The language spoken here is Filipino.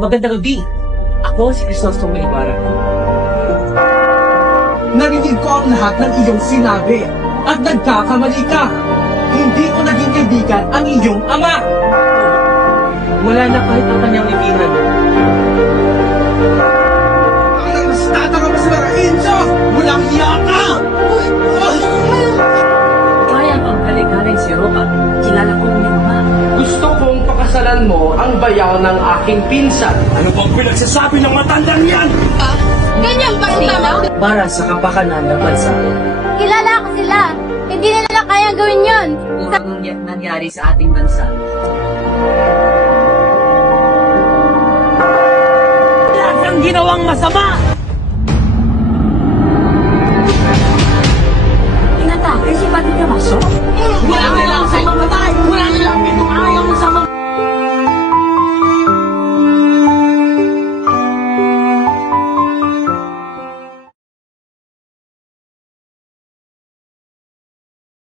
Magandang gabi. Ako si Crisostong Ibarra. Narinig ko ang lahat ng iyong sinabi at nagkakamali ka. Hindi ko naging kaibigan ang iyong ama. Wala na kahit ang kanyang libihan. Ang nagmastata ka pa sa mga insos! Walang hiya ka! Kaya ang galing si Ropa. Kilala ko ng ama. Gusto kong pakasalan mo ang bayaw ng aking pinsan. Ano bang pinagsasabi ng matandang yan? Ganyan ba sila? Para sa kapakanan ng bansa. Kilala ko sila. Hindi nila kayang gawin yon. Kung nangyari sa ating bansa. Lahat ng ginawang masama!